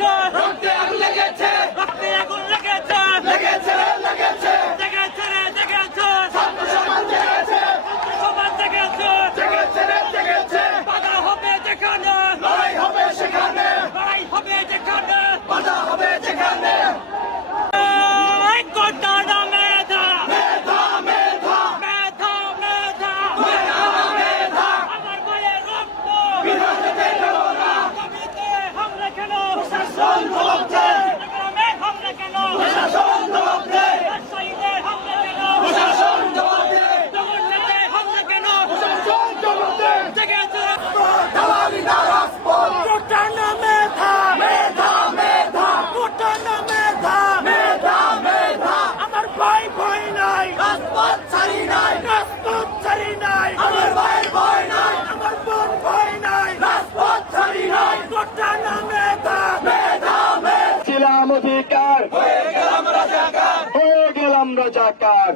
জয় অধিকার। হয়ে গেলাম রাজাকার।